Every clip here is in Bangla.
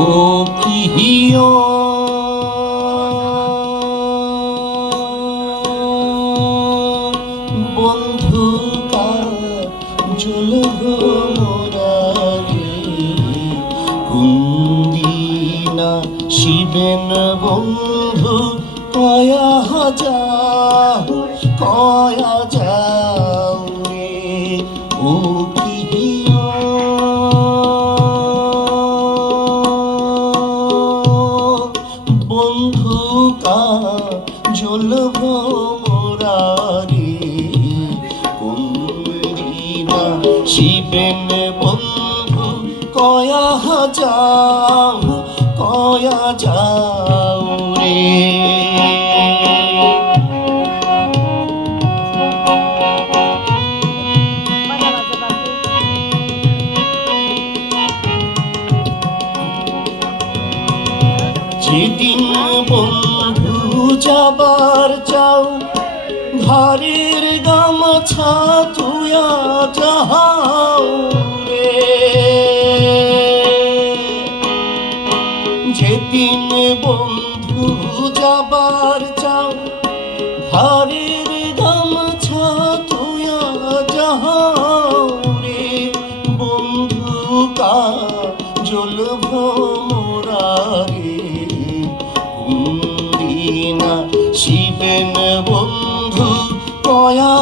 ও কিহিয় বন্ধু কাজল মোরারে কুন্দিনা শিবেন বন্ধু কয়া যাও রে ও কিহিয় বন্ধু কাজল মোরারে কুন্দিনা শিবেন বন্ধু কয়া যাও রে যেদিন বন্ধু যাবার চাও ঘরের গামছা তুয়া যাও রে যেদিন বন্ধু যাবার চাও ঘরের গামছা তুয়া যাও রে বন্ধু কাজল মোরারে কুন্দিনা শিবেন বন্ধু কয়া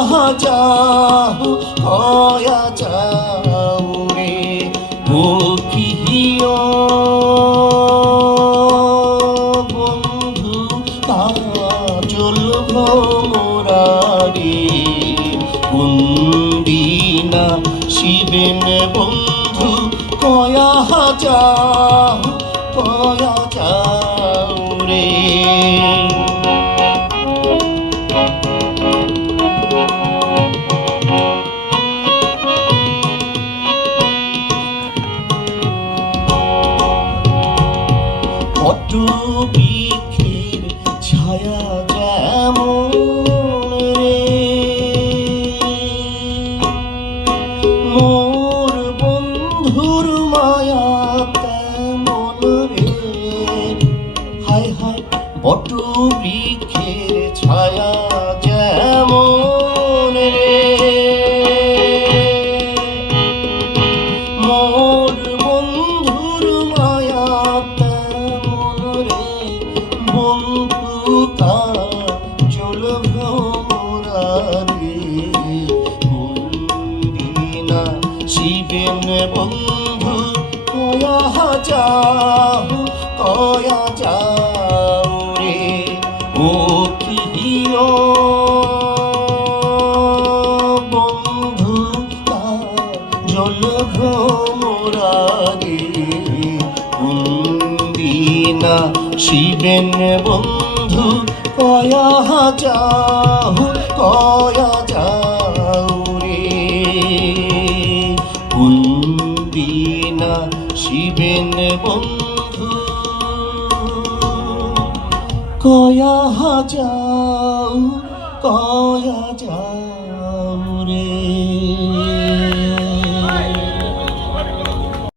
যাও রে ও কিহিয় বন্ধু কাজল মোরারে কুন্দিনা শিবেন বন্ধু কয়া যাও রে বট বৃক্ষের ছায়া যেমন রে মোর বন্ধুর মায়া তেমন রে হায় হায় বট বৃক্ষের ছায়া যেমন রে মোর বন্ধুর মায়া তেমন রে বন্ধু কাজল মোরারে কুন্দিনা শিবেন বন্ধু কয়া যাও রে ও কিহিয় বন্ধু কাজল মোরারে কুন্দিনা শিবেন বন্ধু কয়া যাও রে কুন্দিনা শিবেন বন্ধু কয়া যাও রে।